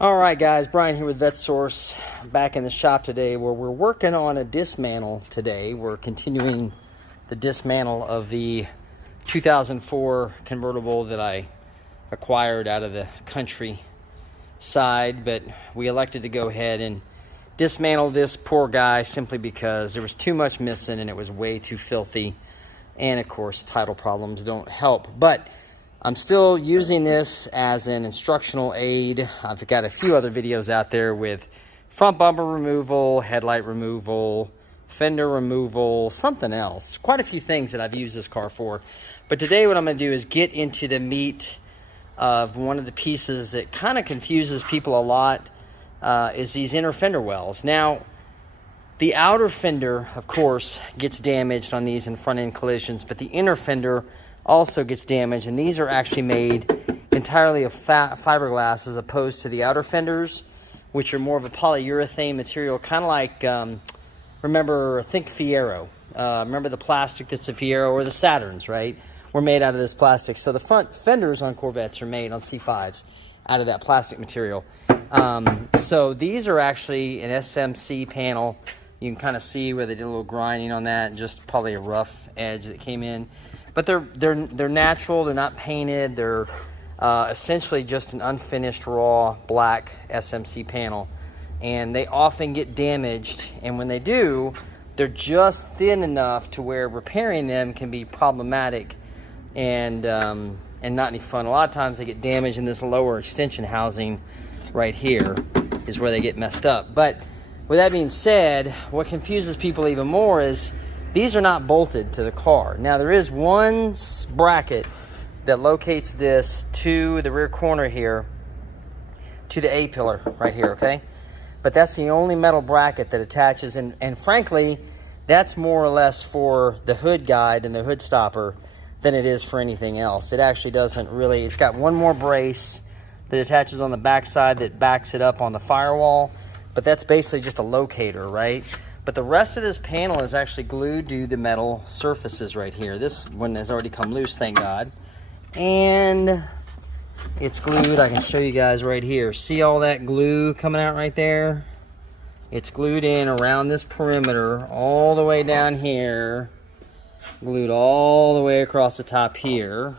Alright guys, Brian here with VetteSource, back in the shop today where we're working on a dismantle today. We're continuing the dismantle of the 2004 convertible that I acquired out of the countryside, but we elected to go ahead and dismantle this poor guy simply because there was too much missing and it was way too filthy, and of course title problems don't help. But I'm still using this as an instructional aid. I've got a few other videos out there with front bumper removal, headlight removal, fender removal, something else. Quite a few things that I've used this car for. But today what I'm going to do is get into the meat of one of the pieces that kind of confuses people a lot, is these inner fender wells. Now, the outer fender, of course, gets damaged on these in front-end collisions, but the inner fender also gets damaged, and these are actually made entirely of fiberglass as opposed to the outer fenders, which are more of a polyurethane material, kind of like, think Fiero. Remember the plastic that's a Fiero, or the Saturns, right? Were made out of this plastic. So the front fenders on Corvettes are made on C5s out of that plastic material. So these are actually an SMC panel. You can kind of see where they did a little grinding on that, just probably a rough edge that came in. But they're natural. They're not painted. They're essentially just an unfinished raw black SMC panel, and they often get damaged. And when they do, they're just thin enough to where repairing them can be problematic and not any fun. A lot of times they get damaged in this lower extension housing right here is where they get messed up. But with that being said, what confuses people even more is these are not bolted to the car. Now, there is one bracket that locates this to the rear corner here, to the A-pillar right here, okay? But that's the only metal bracket that attaches, and frankly, that's more or less for the hood guide and the hood stopper than it is for anything else. It actually doesn't really, it's got one more brace that attaches on the back side that backs it up on the firewall, but that's basically just a locator, right? But the rest of this panel is actually glued to the metal surfaces right here. This one has already come loose, thank God. And it's glued. I can show you guys right here. See all that glue coming out right there? It's glued in around this perimeter all the way down here. Glued all the way across the top here.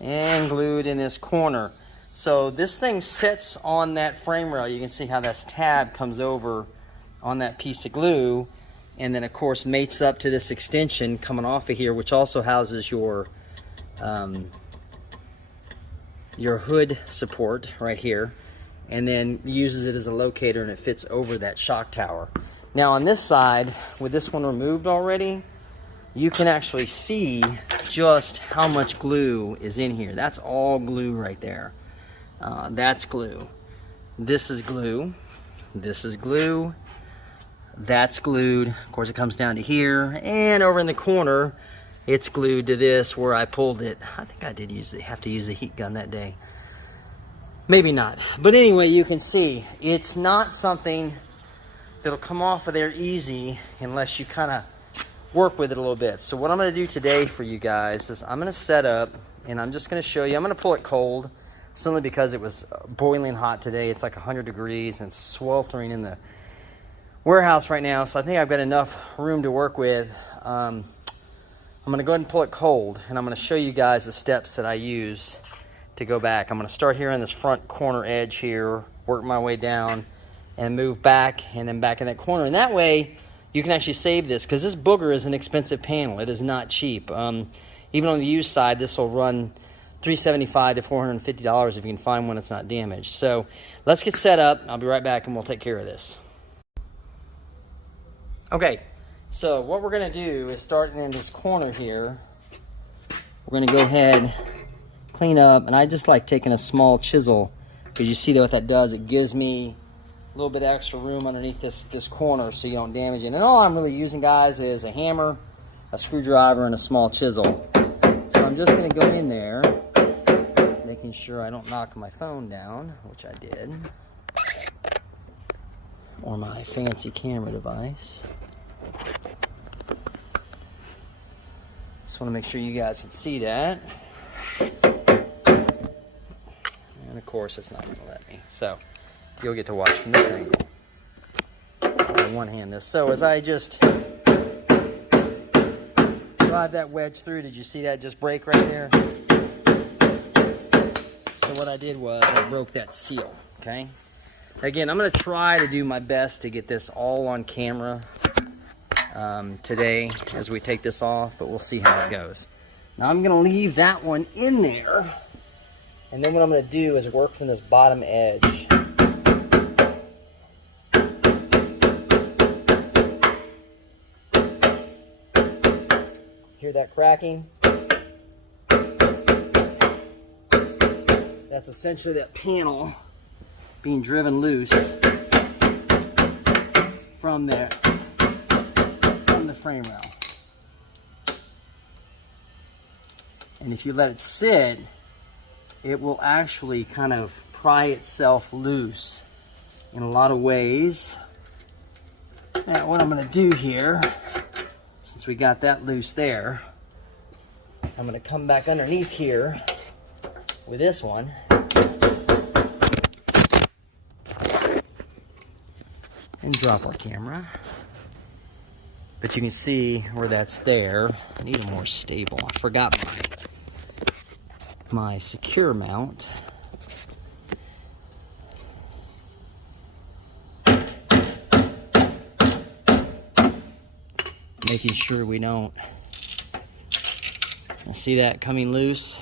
And glued in this corner. So this thing sits on that frame rail. You can see how this tab comes over on that piece of glue, and then of course mates up to this extension coming off of here, which also houses your hood support right here, and then uses it as a locator, and it fits over that shock tower. Now on this side, with this one removed already, you can actually see just how much glue is in here. That's all glue right there. That's glue. This is glue. This is glue. That's glued. Of course, it comes down to here, and over in the corner it's glued to this where I pulled it. I think I did have to use the heat gun that day. Maybe not. But anyway, you can see it's not something that'll come off of there easy unless you kind of work with it a little bit. So what I'm going to do today for you guys is I'm going to set up, and I'm just going to show you. I'm going to pull it cold simply because it was boiling hot today. It's like 100 degrees and it's sweltering in the warehouse right now, so I think I've got enough room to work with. I'm going to go ahead and pull it cold, and I'm going to show you guys the steps that I use to go back. I'm going to start here on this front corner edge here, work my way down, and move back, and then back in that corner. And that way, you can actually save this, because this booger is an expensive panel. It is not cheap. Even on the used side, this will run $375 to $450 if you can find one that's not damaged. So let's get set up. I'll be right back, and we'll take care of this. Okay, so what we're going to do is starting in this corner here, we're going to go ahead, clean up, and I just like taking a small chisel, because you see what that does. It gives me a little bit of extra room underneath this corner so you don't damage it. And all I'm really using, guys, is a hammer, a screwdriver, and a small chisel. So I'm just going to go in there, making sure I don't knock my phone down, which I did, or my fancy camera device. Just want to make sure you guys can see that. And of course, it's not going to let me. So you'll get to watch from this angle. I'll one hand this. So as I just drive that wedge through, did you see that just break right there? So what I did was I broke that seal, okay? Again, I'm gonna try to do my best to get this all on camera today as we take this off, but we'll see how it goes. Now I'm gonna leave that one in there, and then what I'm gonna do is work from this bottom edge. Hear that cracking? That's essentially that panel being driven loose from there, from the frame rail. And if you let it sit, it will actually kind of pry itself loose in a lot of ways. Now what I'm going to do here, since we got that loose there, I'm going to come back underneath here with this one and drop our camera. But you can see where that's there. I need a more stable. I forgot my secure mount. Making sure we don't see that coming loose.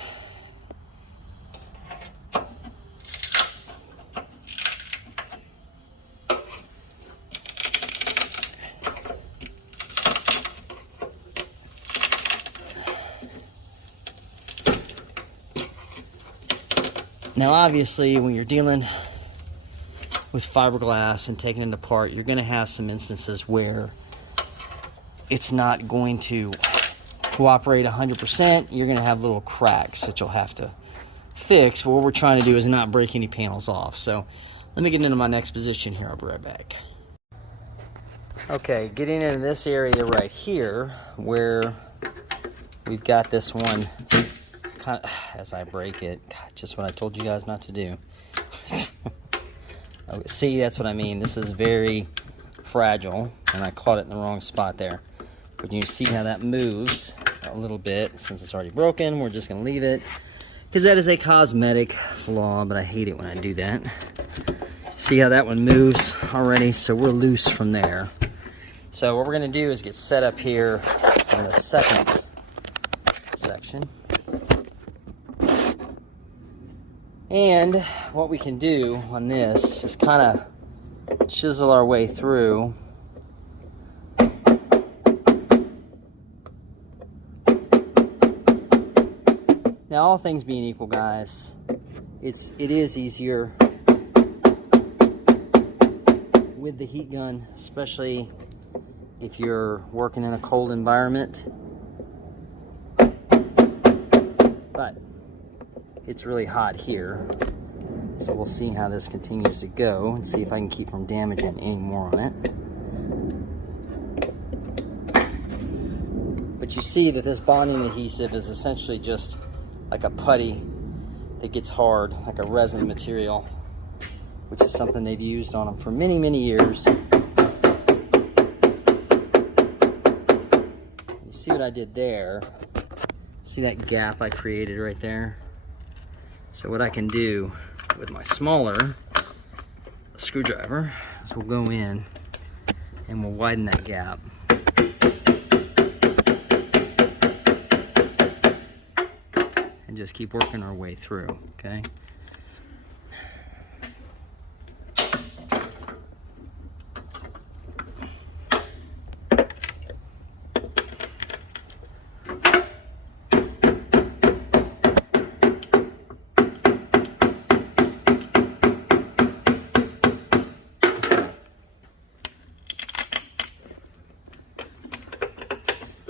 Now obviously when you're dealing with fiberglass and taking it apart, you're going to have some instances where it's not going to cooperate 100%. You're going to have little cracks that you'll have to fix. But what we're trying to do is not break any panels off. So let me get into my next position here. I'll be right back. Okay, getting into this area right here where we've got this one kind of, as I break it, God, just what I told you guys not to do. See, that's what I mean. This is very fragile, and I caught it in the wrong spot there. But you see how that moves a little bit. Since it's already broken, we're just going to leave it, because that is a cosmetic flaw, but I hate it when I do that. See how that one moves already? So we're loose from there. So what we're going to do is get set up here on the second section. And what we can do on this is kind of chisel our way through. Now, all things being equal, guys, it is easier with the heat gun, especially if you're working in a cold environment. But it's really hot here, so we'll see how this continues to go and see if I can keep from damaging any more on it. But you see that this bonding adhesive is essentially just like a putty that gets hard, like a resin material, which is something they've used on them for many, many years. You see what I did there? See that gap I created right there? So what I can do with my smaller screwdriver is we'll go in and we'll widen that gap. And just keep working our way through, okay?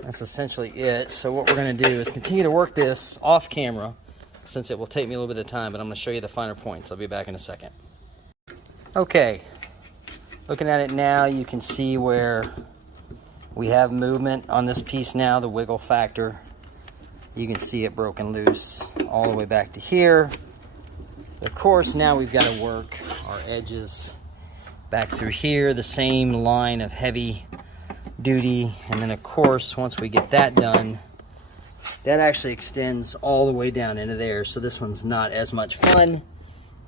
That's essentially it. So what we're going to do is continue to work this off camera, since it will take me a little bit of time, but I'm going to show you the finer points. I'll be back in a second. Okay, looking at it now, you can see where we have movement on this piece now, the wiggle factor. You can see it broken loose all the way back to here. Of course, now we've got to work our edges back through here, the same line of heavy duty. And then of course, once we get that done, that actually extends all the way down into there. So this one's not as much fun.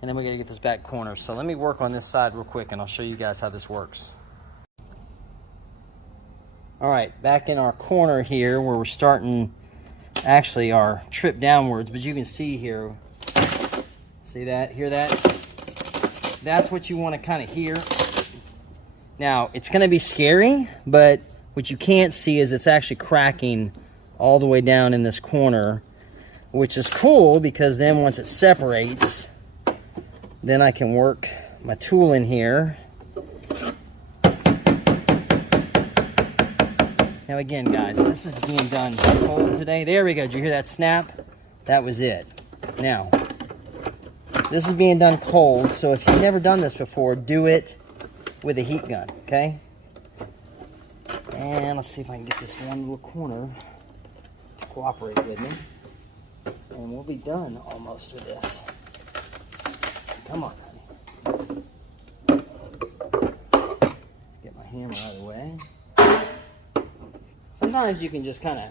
And then we got to get this back corner. So let me work on this side real quick and I'll show you guys how this works. All right, back in our corner here where we're starting actually our trip downwards, but you can see here, see that, hear that? That's what you want to kind of hear. Now, it's going to be scary, but what you can't see is it's actually cracking all the way down in this corner, which is cool because then once it separates, then I can work my tool in here. Now again, guys, this is being done cold today. There we go. Did you hear that snap? That was it. Now, this is being done cold, so if you've never done this before, do it with a heat gun, okay? And let's see if I can get this one little corner to cooperate with me. And we'll be done almost with this. Come on, honey. Let's get my hammer out of the way. Sometimes you can just kind of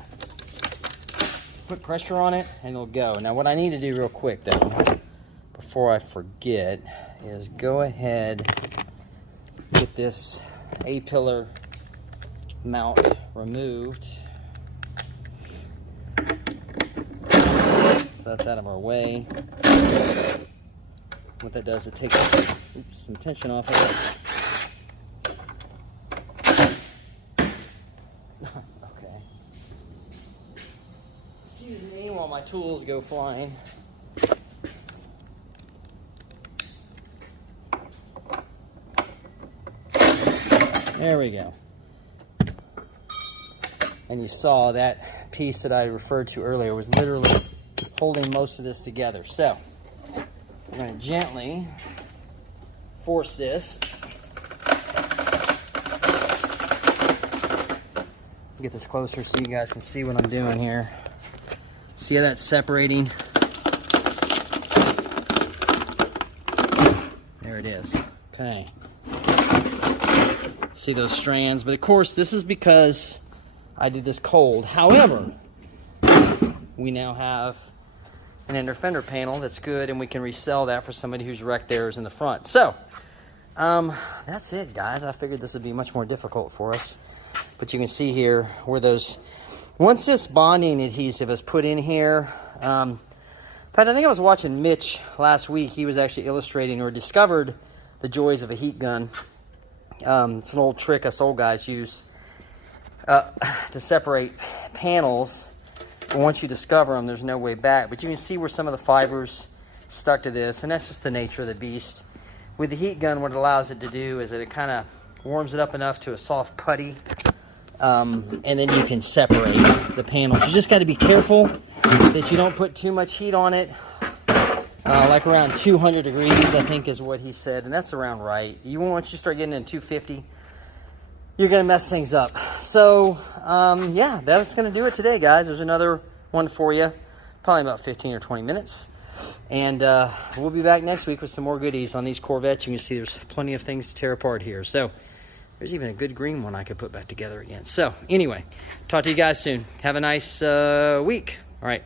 put pressure on it and it'll go. Now what I need to do real quick though, before I forget, is go ahead, get this A-pillar mount removed. So that's out of our way. What that does, it takes some tension off of it. Okay. Excuse me while my tools go flying. There we go. And you saw that piece that I referred to earlier was literally holding most of this together. So we're going to gently force this. Get this closer so you guys can see what I'm doing here. See how that's separating? There it is. Okay. See those strands? But of course, this is because I did this cold. However, we now have an inner fender panel that's good, and we can resell that for somebody who's wrecked theirs in the front. So, that's it, guys. I figured this would be much more difficult for us. But you can see here where those, once this bonding adhesive is put in here, in fact, I think I was watching Mitch last week. He was actually illustrating or discovered the joys of a heat gun. It's an old trick us old guys use to separate panels. But once you discover them, there's no way back. But you can see where some of the fibers stuck to this, and that's just the nature of the beast. With the heat gun, what it allows it to do is that it kind of warms it up enough to a soft putty, and then you can separate the panels. You just got to be careful that you don't put too much heat on it. Like around 200 degrees, I think is what he said, and that's around right. You won't, once you start getting in 250, you're going to mess things up. So, yeah, that's going to do it today, guys. There's another one for you, probably about 15 or 20 minutes. And we'll be back next week with some more goodies on these Corvettes. You can see there's plenty of things to tear apart here. So, there's even a good green one I could put back together again. So, anyway, talk to you guys soon. Have a nice week. All right.